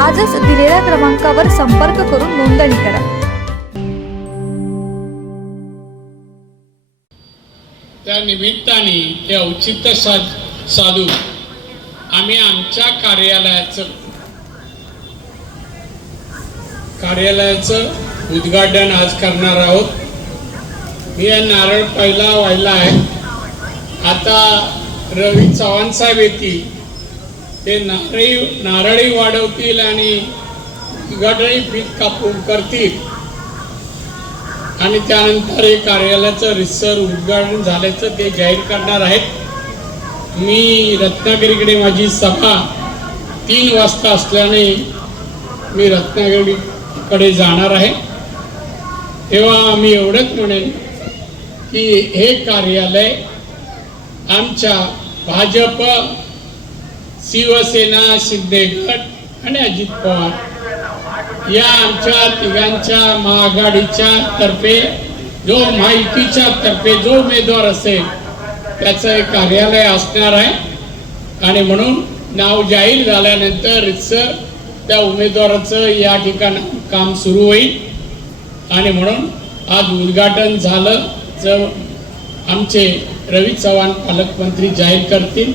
आजच दिलेल्या क्रमांकावर संपर्क करून नोंदणी करा. त्या निमित्ताने ते औचित्य साध साधू आम्ही आमच्या कार्यालयाचं कार्यालयाचं उद्घाटन आज करणार आहोत. मी नारळ पहिला व्हायला आहे. आता रवी चव्हाण साहेब येतील. ते नारळी नारळी वाढवतील आणि गडळी पीक कापून करतील. आणि त्यानंतर हे कार्यालयाचं रिसर उद्घाटन झाल्याचं ते जाहीर करणार आहेत. मी रत्नागिरीकडे माझी सभा तीन वाजता असल्याने मी रत्नागिरीकडे जाणार आहे. तेव्हा मी एवढंच म्हणेन की हे कार्यालय आमच्या भाजप शिवसेना शिंदे गट आणि अजित पवार. या आमच्या तिघांच्या महाआघाडीच्या तर्फे जो माहितीच्या तर्फे जो उमेदवार असेल त्याचं एक कार्यालय असणार आहे. आणि म्हणून नाव जाहीर झाल्यानंतर त्या उमेदवाराचं या ठिकाणी काम सुरू होईल. आणि म्हणून आज उद्घाटन झालं आमचे रवी चव्हाण पालकमंत्री जाहीर करतील.